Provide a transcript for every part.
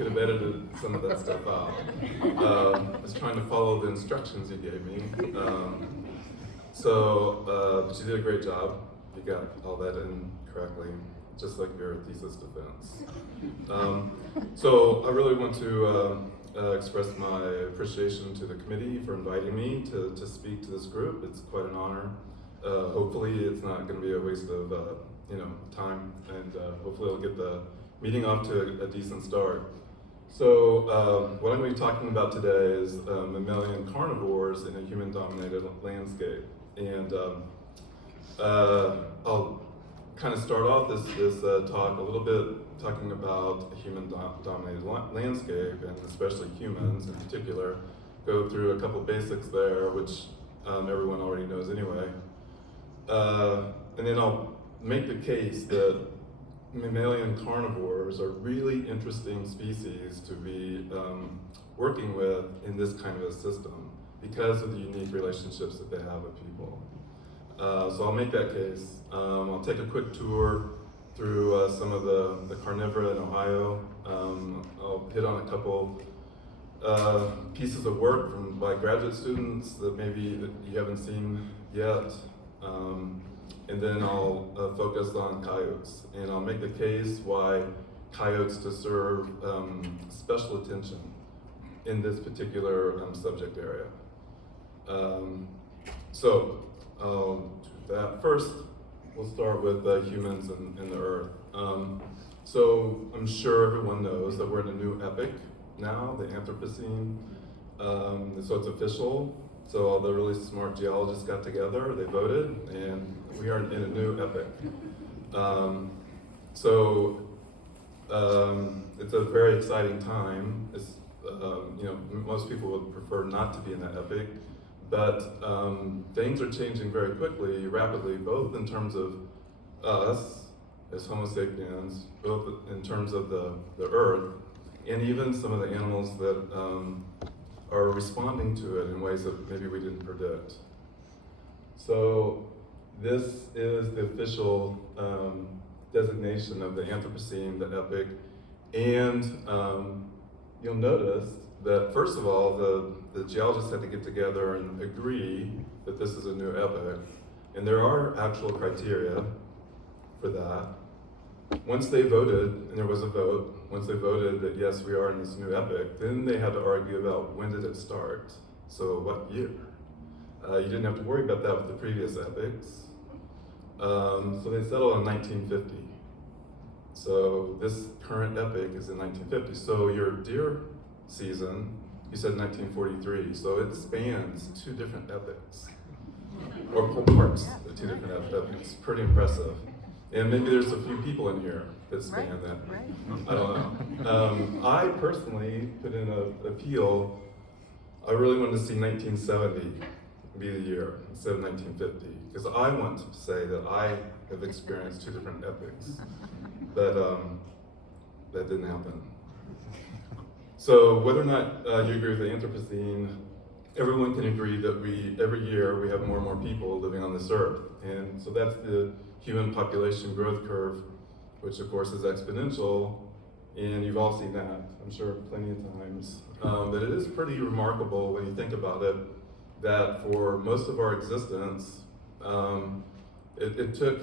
could have edited some of that stuff out. I was trying to follow the instructions you gave me. But you did a great job. You got all that in correctly, just like your thesis defense. So I really want to express my appreciation to the committee for inviting me to speak to this group. It's quite an honor. Hopefully it's not going to be a waste of time, and hopefully I'll get the meeting off to a decent start. So what I'm going to be talking about today is mammalian carnivores in a human-dominated landscape. And I'll kind of start off this talk a little bit talking about a human-dominated landscape, and especially humans in particular. Go through a couple basics there, which everyone already knows anyway. And then I'll make the case that mammalian carnivores are really interesting species to be working with in this kind of a system because of the unique relationships that they have with people. So I'll make that case. I'll take a quick tour through some of the carnivora in Ohio. I'll hit on a couple pieces of work by graduate students that maybe that you haven't seen yet. And then I'll focus on coyotes, and I'll make the case why coyotes deserve special attention in this particular subject area. So I'll do that. First, we'll start with humans and the Earth. So I'm sure everyone knows that we're in a new epoch now, the Anthropocene. So it's official. So all the really smart geologists got together, they voted, and we are in a new epoch. It's a very exciting time. It's, most people would prefer not to be in that epoch, but things are changing very quickly, rapidly, both in terms of us as Homo sapiens, both in terms of the Earth, and even some of the animals that are responding to it in ways that maybe we didn't predict. So this is the official designation of the Anthropocene, the epoch, and you'll notice that first of all, the geologists had to get together and agree that this is a new epoch, and there are actual criteria for that. Once they voted, and there was a vote, once they voted that yes, we are in this new epoch, then they had to argue about when did it start, so what year. You didn't have to worry about that with the previous epochs. So they settled on 1950. So this current epoch is in 1950. So your deer season, you said 1943, so it spans two different epochs, or parts of two different epochs. Pretty impressive. And maybe there's a few people in here that span that. I don't know. I personally put in an appeal. I really wanted to see 1970 be the year instead of 1950, because I want to say that I have experienced two different epochs. But that didn't happen. So whether or not you agree with the Anthropocene, everyone can agree that every year we have more and more people living on this earth. And so that's the human population growth curve, which of course is exponential, and you've all seen that, I'm sure, plenty of times. But it is pretty remarkable when you think about it, that for most of our existence, it took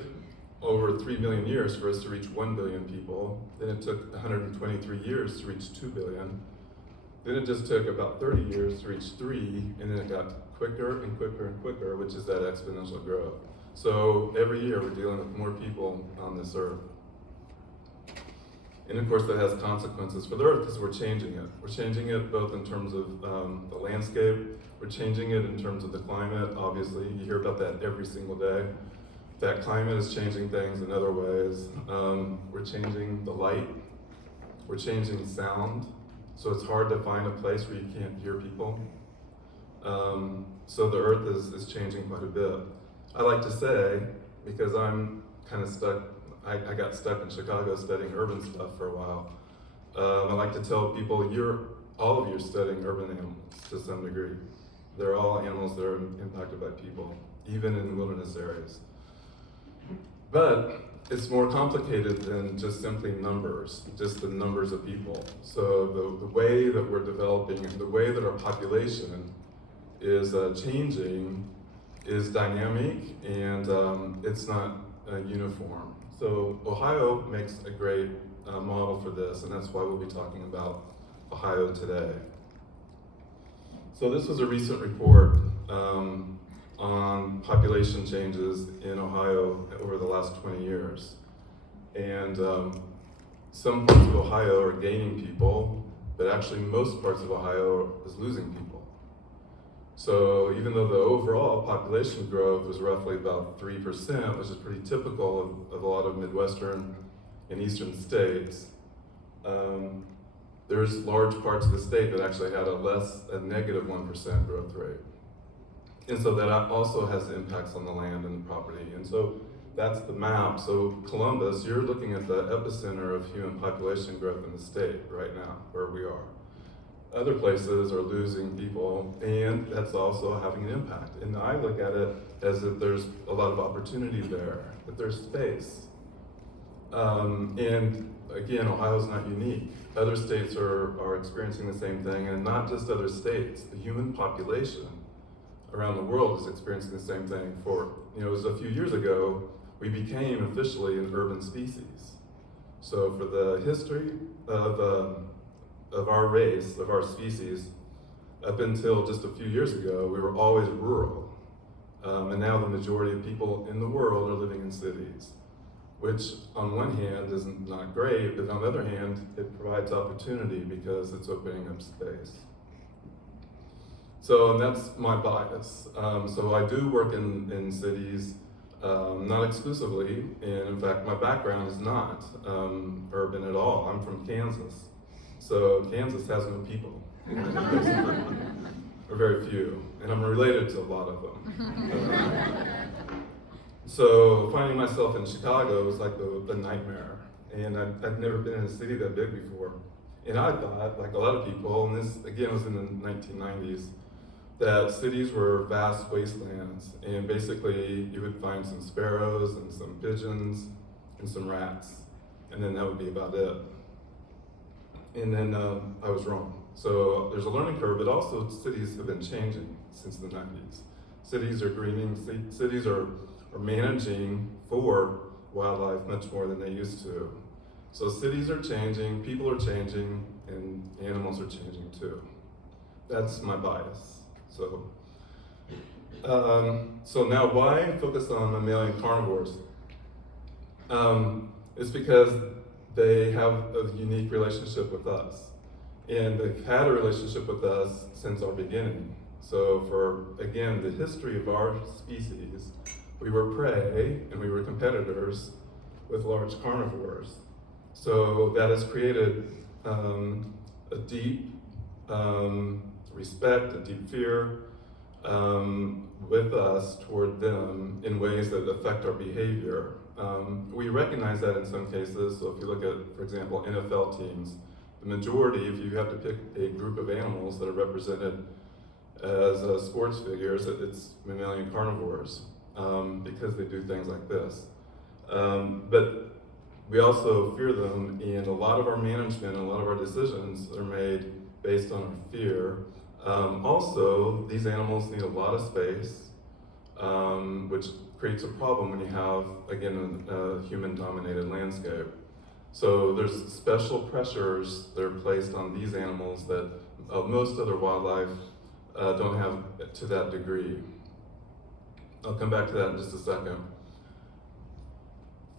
over 3 million years for us to reach 1 billion people. Then it took 123 years to reach 2 billion. Then it just took about 30 years to reach 3, and then it got quicker and quicker and quicker, which is that exponential growth. So every year we're dealing with more people on this earth. And of course that has consequences for the earth because we're changing it. We're changing it both in terms of the landscape, we're changing it in terms of the climate, obviously. You hear about that every single day. That climate is changing things in other ways. We're changing the light, we're changing sound. So it's hard to find a place where you can't hear people. So the earth is changing quite a bit. I like to say, because I'm kind of stuck, I got stuck in Chicago studying urban stuff for a while. I like to tell people, all of you are studying urban animals to some degree. They're all animals that are impacted by people, even in wilderness areas. But it's more complicated than just simply numbers, just the numbers of people. So the way that we're developing and the way that our population is changing is dynamic, and it's not uniform. So Ohio makes a great model for this, and that's why we'll be talking about Ohio today. So this was a recent report on population changes in Ohio over the last 20 years. And some parts of Ohio are gaining people, but actually most parts of Ohio is losing people. So even though the overall population growth was roughly about 3%, which is pretty typical of a lot of midwestern and eastern states, there's large parts of the state that actually had a negative 1% growth rate. And so that also has impacts on the land and the property. And so that's the map. So Columbus, you're looking at the epicenter of human population growth in the state right now, where we are. Other places are losing people, and that's also having an impact. And I look at it as if there's a lot of opportunity there, that there's space. And again, Ohio's not unique. Other states are experiencing the same thing, and not just other states. The human population around the world is experiencing the same thing. It was a few years ago, we became officially an urban species. So for the history of our race, of our species, up until just a few years ago, we were always rural. And now the majority of people in the world are living in cities, which on one hand is not great, but on the other hand, it provides opportunity because it's opening up space. So that's my bias. So I do work in cities, not exclusively, and in fact, my background is not urban at all. I'm from Kansas. So Kansas has no people, or very few, and I'm related to a lot of them. So finding myself in Chicago was like the nightmare, and I'd never been in a city that big before. And I thought, like a lot of people, and this again was in the 1990s, that cities were vast wastelands, and basically you would find some sparrows and some pigeons and some rats, and then that would be about it. And then I was wrong. So there's a learning curve, but also cities have been changing since the 90s. Cities are greening, cities are managing for wildlife much more than they used to. So cities are changing, people are changing, and animals are changing too. That's my bias. So now why focus on mammalian carnivores? It's because they have a unique relationship with us. And they've had a relationship with us since our beginning. So for, again, the history of our species, we were prey and we were competitors with large carnivores. So that has created a deep respect, a deep fear with us toward them in ways that affect our behavior. We recognize that in some cases. So if you look at, for example, NFL teams, the majority, if you have to pick a group of animals that are represented as sports figures, it's mammalian carnivores because they do things like this. But we also fear them, and a lot of our management and a lot of our decisions are made based on our fear. Also, these animals need a lot of space, which creates a problem when you have, again, a human-dominated landscape. So there's special pressures that are placed on these animals that most other wildlife don't have to that degree. I'll come back to that in just a second.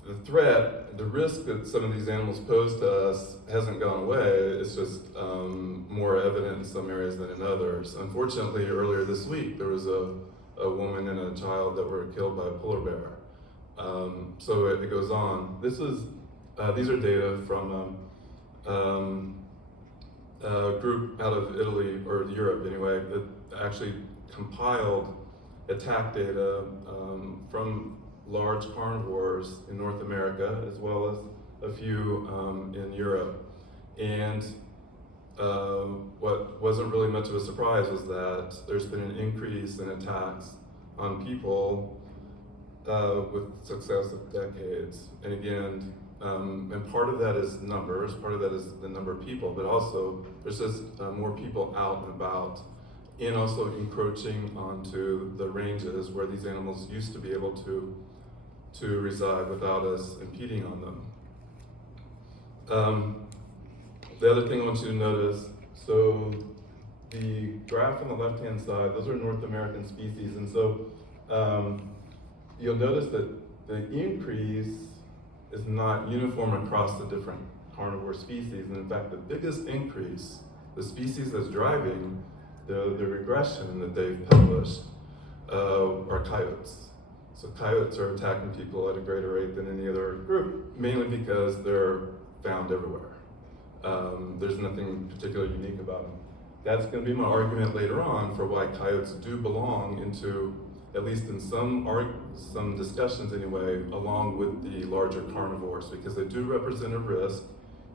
The threat, the risk that some of these animals pose to us hasn't gone away. It's just more evident in some areas than in others. Unfortunately, earlier this week, there was a woman and a child that were killed by a polar bear. So it goes on. These are data from a group out of Italy, or Europe anyway, that actually compiled attack data from large carnivores in North America, as well as a few in Europe. And what wasn't really much of a surprise was that there's been an increase in attacks on people with successive decades. And again, and part of that is numbers, part of that is the number of people, but also there's just more people out and about, and also encroaching onto the ranges where these animals used to be able to reside without us impeding on them. The other thing I want you to notice, so the graph on the left-hand side, those are North American species, and so you'll notice that the increase is not uniform across the different carnivore species, and in fact the biggest increase, the species that's driving the regression that they've published are coyotes. So coyotes are attacking people at a greater rate than any other group, mainly because they're found everywhere. There's nothing particularly unique about them. That's going to be my argument later on for why coyotes do belong into, at least in some discussions anyway, along with the larger carnivores, because they do represent a risk,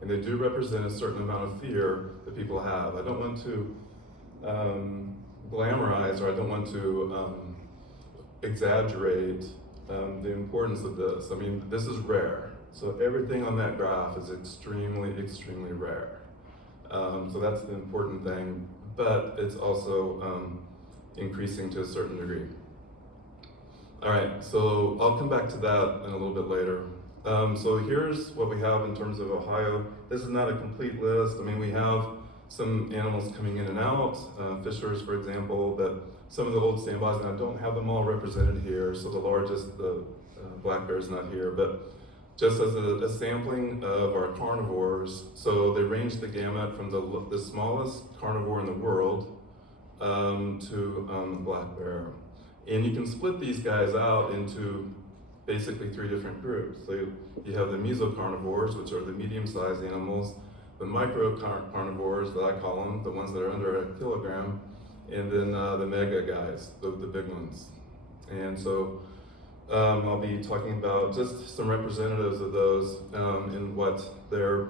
and they do represent a certain amount of fear that people have. I don't want to glamorize, or I don't want to exaggerate the importance of this. I mean, this is rare. So everything on that graph is extremely, extremely rare. So that's the important thing, but it's also increasing to a certain degree. All right, so I'll come back to that in a little bit later. So here's what we have in terms of Ohio. This is not a complete list. I mean, we have some animals coming in and out, fishers, for example, but some of the old standbys, and I don't have them all represented here, so the largest, the black bear is not here, but just as a sampling of our carnivores, so they range the gamut from the smallest carnivore in the world to the black bear. And you can split these guys out into basically 3 different groups. So you have the mesocarnivores, which are the medium-sized animals, the micro-carnivores that I call them, the ones that are under a kilogram, and then the mega guys, the big ones. And so I'll be talking about just some representatives of those and what their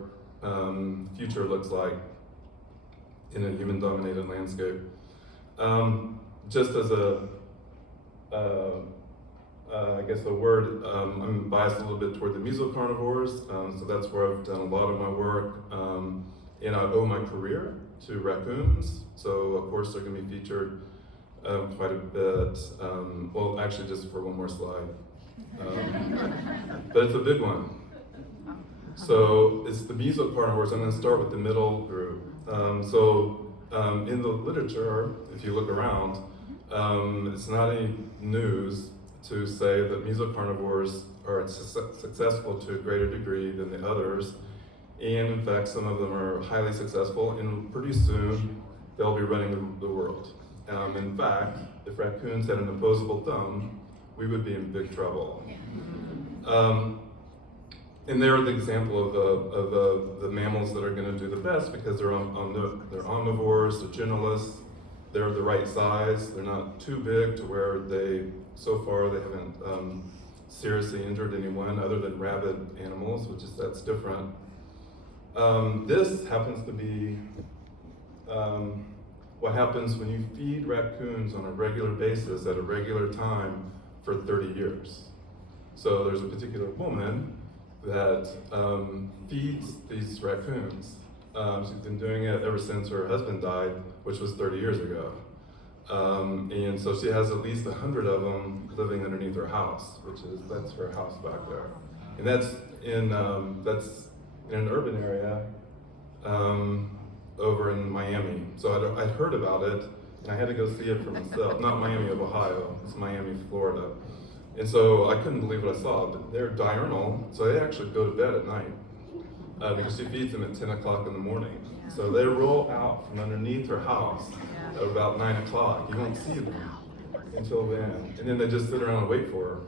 future looks like in a human-dominated landscape. Just as I guess a word, I'm biased a little bit toward the mesocarnivores, so that's where I've done a lot of my work, and I owe my career to raccoons, so of course they're going to be featured quite a bit, well actually just for one more slide, but it's a big one. So it's the mesocarnivores. I'm going to start with the middle group. In the literature, if you look around, it's not any news to say that mesocarnivores are successful to a greater degree than the others, and in fact some of them are highly successful, and pretty soon they'll be running the world. In fact, if raccoons had an opposable thumb, we would be in big trouble. And they're the example of the mammals that are going to do the best because they're omnivores, they're generalists, they're the right size, they're not too big to where so far they haven't seriously injured anyone other than rabid animals, that's different. This happens to be what happens when you feed raccoons on a regular basis at a regular time for 30 years. So there's a particular woman that feeds these raccoons. She's been doing it ever since her husband died, which was 30 years ago. And so she has at least 100 of them living underneath her house, that's her house back there. And that's in an urban area over in Miami. So I'd heard about it, and I had to go see it for myself. Not Miami of Ohio, it's Miami, Florida. And so I couldn't believe what I saw. They're diurnal, so they actually go to bed at night because she feeds them at 10 o'clock in the morning. So they roll out from underneath her house at about 9 o'clock. You won't see them until then. And then they just sit around and wait for her.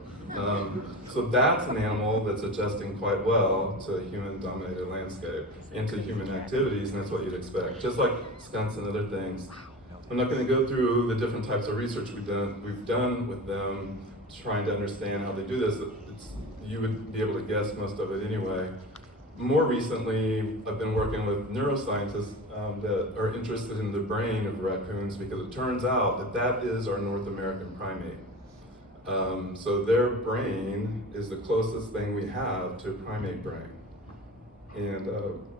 So that's an animal that's adjusting quite well to a human-dominated landscape and to human activities, and that's what you'd expect. Just like skunks and other things. I'm not going to go through the different types of research we've done with them, trying to understand how they do this. You would be able to guess most of it anyway. More recently, I've been working with neuroscientists that are interested in the brain of raccoons because it turns out that is our North American primate. So their brain is the closest thing we have to a primate brain. And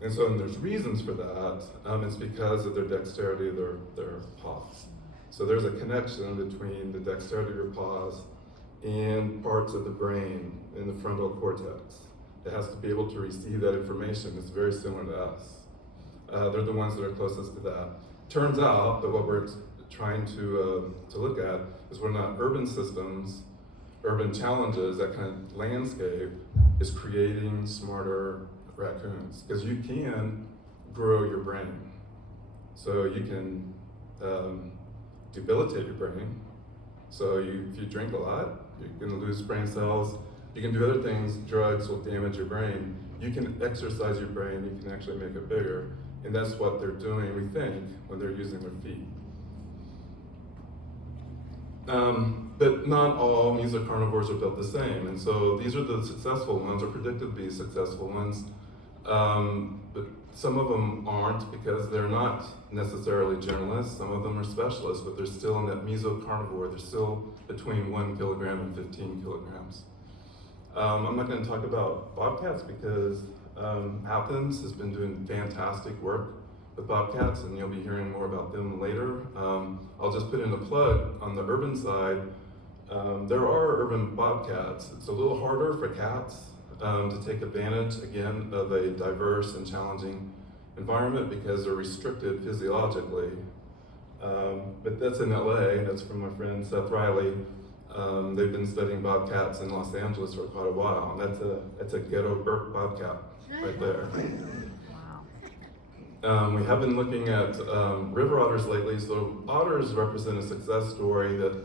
there's reasons for that. It's because of their dexterity of their paws. So there's a connection between the dexterity of your paws and parts of the brain in the frontal cortex. It has to be able to receive that information. It's very similar to us. They're the ones that are closest to that. Turns out that what we're trying to look at is whether or not urban systems, urban challenges, that kind of landscape is creating smarter raccoons. Because you can grow your brain. So you can debilitate your brain. So if you drink a lot, you're going to lose brain cells. You can do other things. Drugs will damage your brain. You can exercise your brain. You can actually make it bigger. And that's what they're doing, we think, when they're using their feet. But not all mesocarnivores are built the same. And so these are the successful ones, or predicted to be successful ones. But some of them aren't because they're not necessarily generalists. Some of them are specialists, but they're still in that mesocarnivore. They're still between 1 kilogram and 15 kilograms. I'm not going to talk about bobcats because Athens has been doing fantastic work with bobcats, and you'll be hearing more about them later. I'll just put in a plug on the urban side. There are urban bobcats. It's a little harder for cats to take advantage, again, of a diverse and challenging environment because they're restricted physiologically. But that's in LA. That's from my friend Seth Riley. They've been studying bobcats in Los Angeles for quite a while, and that's a ghetto bobcat right there. Wow. We have been looking at river otters lately. So otters represent a success story that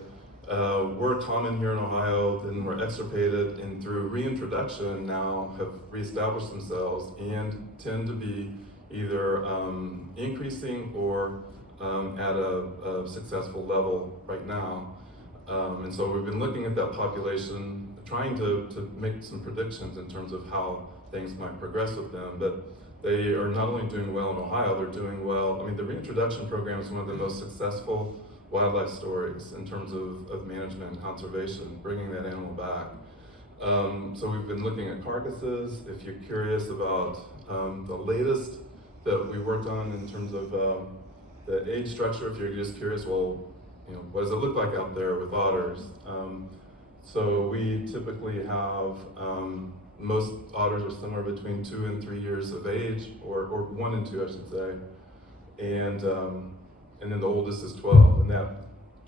were common here in Ohio, then were extirpated, and through reintroduction now have reestablished themselves and tend to be either increasing or at a successful level right now. And so we've been looking at that population, trying to make some predictions in terms of how things might progress with them. But they are not only doing well in Ohio, they're doing well. I mean, the reintroduction program is one of the most successful wildlife stories in terms of management and conservation, bringing that animal back. So we've been looking at carcasses. If you're curious about the latest that we worked on in terms of the age structure, if you're just curious, well, what does it look like out there with otters? So we typically have, most otters are somewhere between 2 and 3 years of age, or 1 and 2, I should say. And then the oldest is 12. And that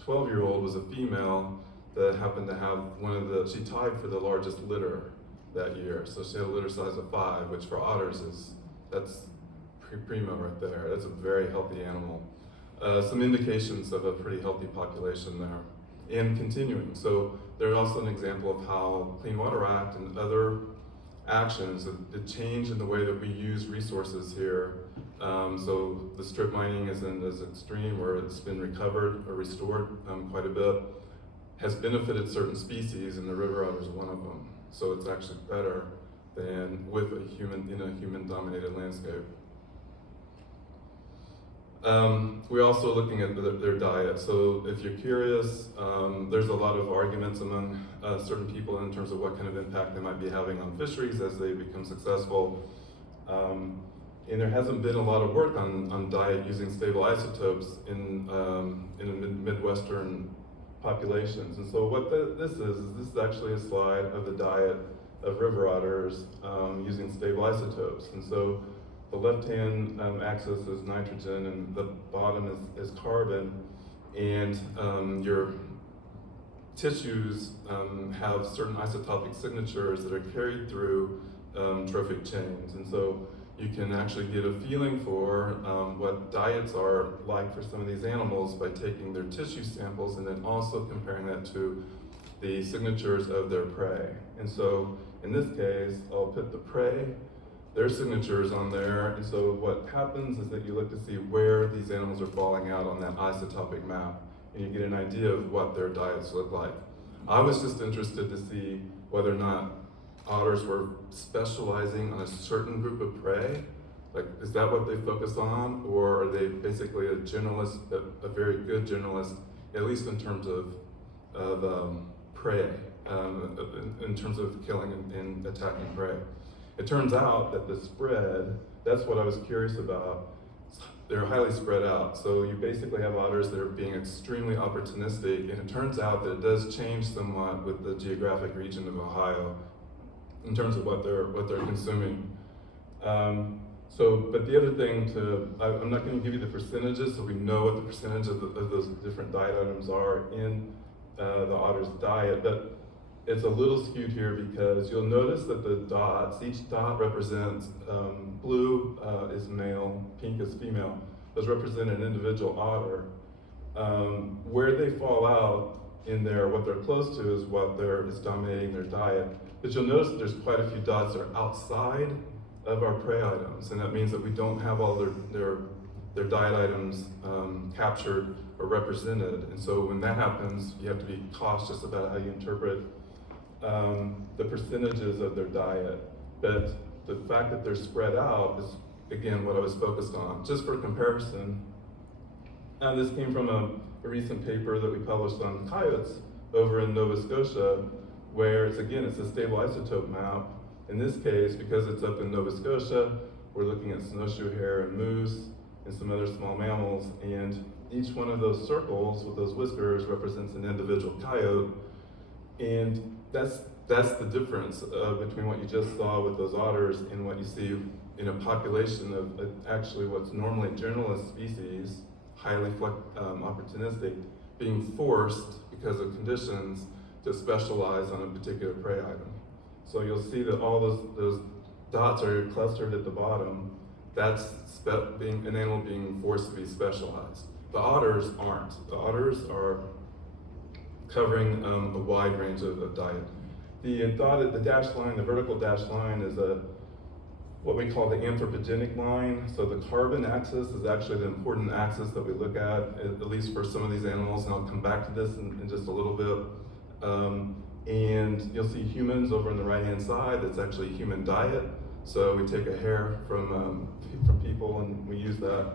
12-year-old was a female that happened to have she tied for the largest litter that year. So she had a litter size of 5, which for otters that's primo right there. That's a very healthy animal. Some indications of a pretty healthy population there, and continuing. So they're also an example of how Clean Water Act and other actions, the change in the way that we use resources here. So the strip mining isn't as extreme, where it's been recovered or restored quite a bit, has benefited certain species, and the river otter is one of them. So it's actually better than with a human-dominated landscape. We're also looking at their diet. So if you're curious, there's a lot of arguments among certain people in terms of what kind of impact they might be having on fisheries as they become successful. And there hasn't been a lot of work on diet using stable isotopes in midwestern populations. And so what this is actually a slide of the diet of river otters using stable isotopes. And so the left-hand axis is nitrogen, and the bottom is carbon. And your tissues have certain isotopic signatures that are carried through trophic chains. And so you can actually get a feeling for what diets are like for some of these animals by taking their tissue samples and then also comparing that to the signatures of their prey. And so in this case, I'll put the prey, their signatures on there, and so what happens is that you look to see where these animals are falling out on that isotopic map, and you get an idea of what their diets look like. I was just interested to see whether or not otters were specializing on a certain group of prey. Like, is that what they focus on, or are they basically a generalist, a very good generalist, at least in terms of prey in terms of killing and attacking prey. It turns out that the spread, that's what I was curious about. They're highly spread out. So you basically have otters that are being extremely opportunistic, and it turns out that it does change somewhat with the geographic region of Ohio in terms of what they're consuming. But the other thing I'm not going to give you the percentages, so we know what the percentage of those different diet items are in the otter's diet, but it's a little skewed here because you'll notice that the dots, each dot represents, blue is male, pink is female. Those represent an individual otter. Where they fall out in what they're close to is what is dominating their diet. But you'll notice that there's quite a few dots that are outside of our prey items, and that means that we don't have all their diet items captured or represented. And so when that happens, you have to be cautious about how you interpret the percentages of their diet. But the fact that they're spread out is, again, what I was focused on. Just for comparison, this came from a recent paper that we published on coyotes over in Nova Scotia, where it's a stable isotope map. In this case, because it's up in Nova Scotia, we're looking at snowshoe hare and moose and some other small mammals, and each one of those circles with those whiskers represents an individual coyote, and that's the difference between what you just saw with those otters and what you see in a population of actually what's normally generalist species, highly opportunistic, being forced because of conditions to specialize on a particular prey item. So you'll see that all those dots are clustered at the bottom. That's an animal being forced to be specialized. The otters aren't. The otters are covering a wide range of diet. The dashed line, the vertical dashed line, is what we call the anthropogenic line. So the carbon axis is actually the important axis that we look at least for some of these animals, and I'll come back to this in just a little bit. And you'll see humans over on the right-hand side. That's actually human diet. So we take a hair from people and we use that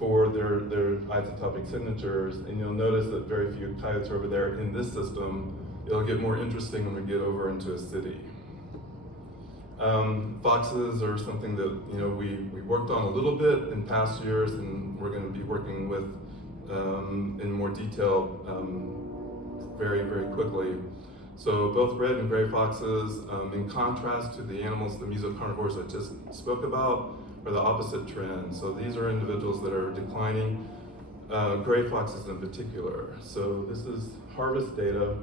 for their isotopic signatures. And you'll notice that very few coyotes are over there in this system. It'll get more interesting when we get over into a city. Foxes are something that we worked on a little bit in past years, and we're going to be working with in more detail very, very quickly. So both red and gray foxes, in contrast to the animals, the mesocarnivores I just spoke about, are the opposite trend. So these are individuals that are declining, gray foxes in particular. So this is harvest data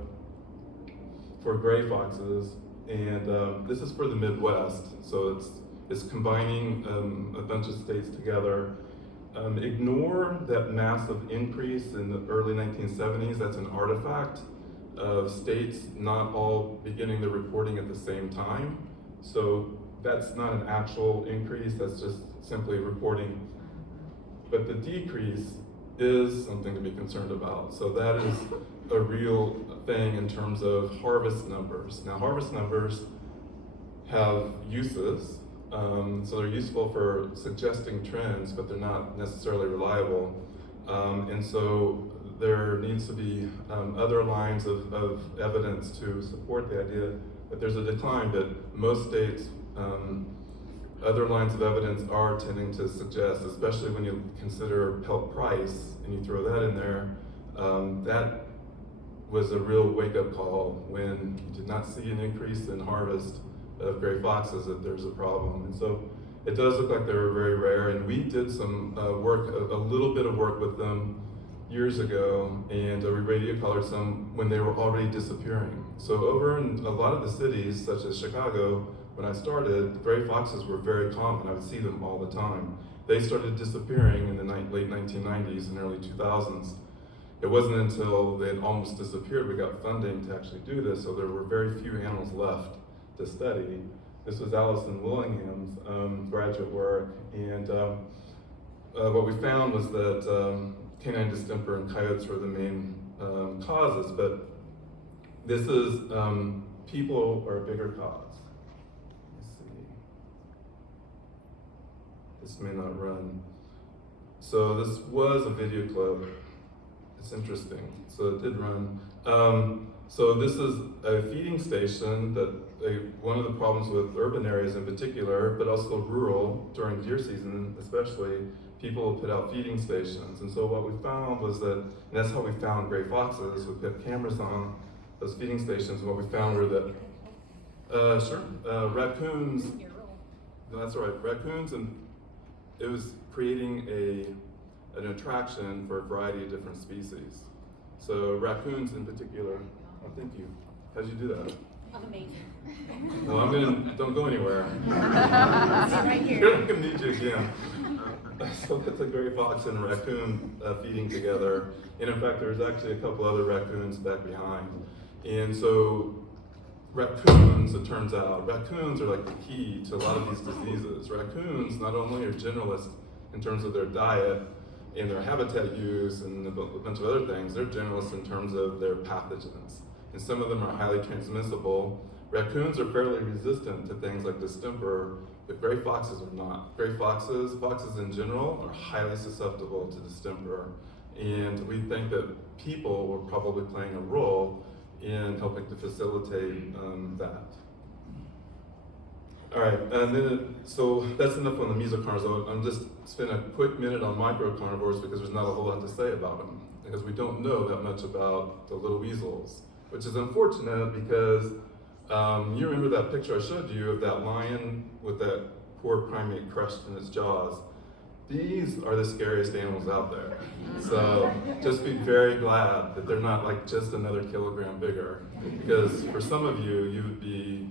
for gray foxes, and this is for the Midwest. So it's combining a bunch of states together. Ignore that massive increase in the early 1970s. That's an artifact of states not all beginning the reporting at the same time. So that's not an actual increase, that's just simply reporting. But the decrease is something to be concerned about. So that is a real thing in terms of harvest numbers. Now, harvest numbers have uses, so they're useful for suggesting trends, but they're not necessarily reliable. And so there needs to be other lines of evidence to support the idea that there's a decline, but most states, other lines of evidence are tending to suggest, especially when you consider pelt price and you throw that in there, that was a real wake-up call when you did not see an increase in harvest of gray foxes, that there's a problem. And so it does look like they're very rare, and we did some work, a little bit of work with them years ago, and we radio-collared some when they were already disappearing. So over in a lot of the cities, such as Chicago, when I started, gray foxes were very common. I would see them all the time. They started disappearing in the late 1990s and early 2000s. It wasn't until they had almost disappeared we got funding to actually do this, so there were very few animals left to study. This was Alison Willingham's graduate work, and what we found was that canine distemper and coyotes were the main causes, but this is people are a bigger cause. Let's see. This may not run. So this was a video clip. It's interesting. So it did run. So this is a feeding station that one of the problems with urban areas in particular, but also rural during deer season especially, people will put out feeding stations. And so what we found was that, and that's how we found gray foxes, we put cameras on those feeding stations, and what we found were that, raccoons, no, that's all right, raccoons, and it was creating an attraction for a variety of different species. So raccoons in particular, oh, thank you. How'd you do that? Amazing. No, don't go anywhere. Right here. I'm gonna need you again. So that's a gray fox and a raccoon feeding together. And in fact, there's actually a couple other raccoons back behind. And so raccoons, it turns out, raccoons are like the key to a lot of these diseases. Raccoons not only are generalists in terms of their diet and their habitat use and a bunch of other things, they're generalists in terms of their pathogens. And some of them are highly transmissible. Raccoons are fairly resistant to things like distemper, but gray foxes are not. Gray foxes in general, are highly susceptible to distemper. And we think that people were probably playing a role in helping to facilitate that. All right, and then so that's enough on the mesocarnivores. I'm just spend a quick minute on microcarnivores because there's not a whole lot to say about them because we don't know that much about the little weasels, which is unfortunate because you remember that picture I showed you of that lion with that poor primate crushed in its jaws. These are the scariest animals out there. So just be very glad that they're not like just another kilogram bigger, because for some of you, you would be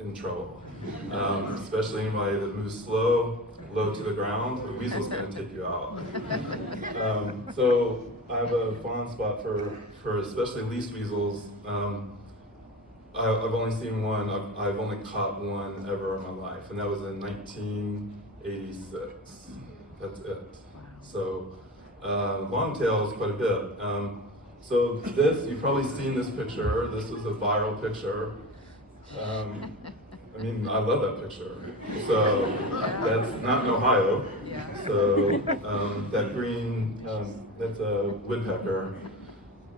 in trouble. Especially anybody that moves low to the ground, the weasel's gonna take you out. So I have a fond spot for especially least weasels. I've only seen one, I've only caught one ever in my life, and that was in 1986. That's it. So long tails quite a bit. So this, you've probably seen this picture. This is a viral picture. I mean, I love that picture. So that's not in Ohio. So that green, that's a woodpecker.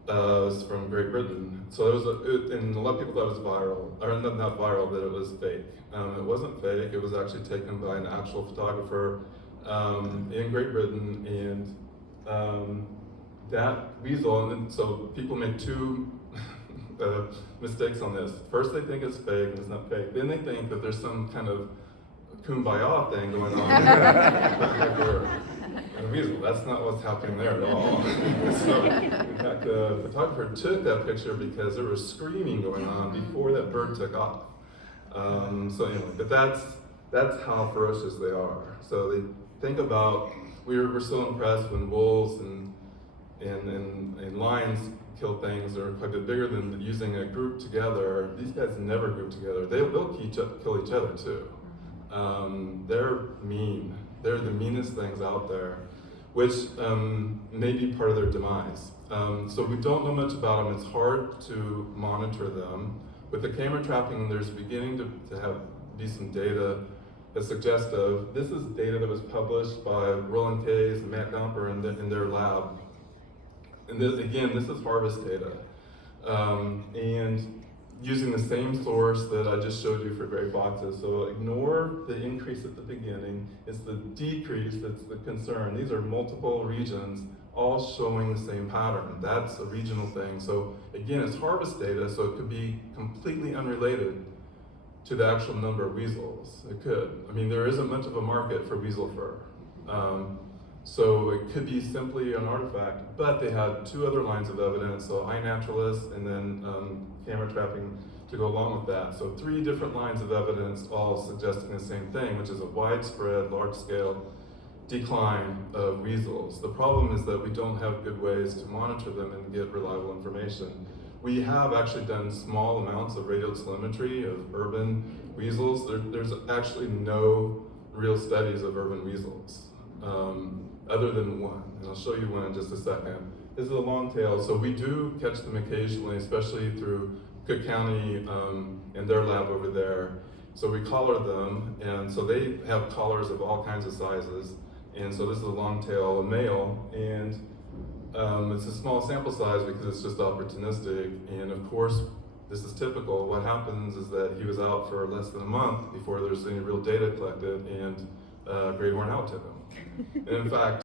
It's from Great Britain. So it was, and a lot of people thought it was viral, or not viral, that it was fake. It wasn't fake. It was actually taken by an actual photographer in Great Britain, and that weasel. And so people make two mistakes on this. First, they think it's fake, and it's not fake. Then they think that there's some kind of kumbaya thing going on. A weasel. That's not what's happening there at all. So, in fact, the photographer took that picture because there was screaming going on before that bird took off. So anyway, but that's how ferocious they are. So they think about, we're so impressed when wolves and lions kill things that are quite a bit bigger than using a group together. These guys never group together. They'll kill each other too. They're mean. They're the meanest things out there, which may be part of their demise. So we don't know much about them. It's hard to monitor them. With the camera trapping, there's beginning to be some data that's suggestive. This is data that was published by Roland Case and Matt Gomper in their lab. And this, again, this is harvest data. And using the same source that I just showed you for gray foxes. So ignore the increase at the beginning. It's the decrease that's the concern. These are multiple regions all showing the same pattern. That's a regional thing. So again, it's harvest data, so it could be completely unrelated to the actual number of weasels. It could. I mean, there isn't much of a market for weasel fur. So it could be simply an artifact, but they had two other lines of evidence, so iNaturalist and then camera trapping to go along with that. So three different lines of evidence all suggesting the same thing, which is a widespread, large-scale decline of weasels. The problem is that we don't have good ways to monitor them and get reliable information. We have actually done small amounts of radio telemetry of urban weasels. There's actually no real studies of urban weasels. Other than one, and I'll show you one in just a second. This is a long tail, so we do catch them occasionally, especially through Cook County and their lab over there. So we collar them, and so they have collars of all kinds of sizes. And so this is a long tail, a male, and It's a small sample size because it's just opportunistic, and of course, this is typical. What happens is that he was out for less than a month before there's any real data collected, and great horn out took him. And in fact,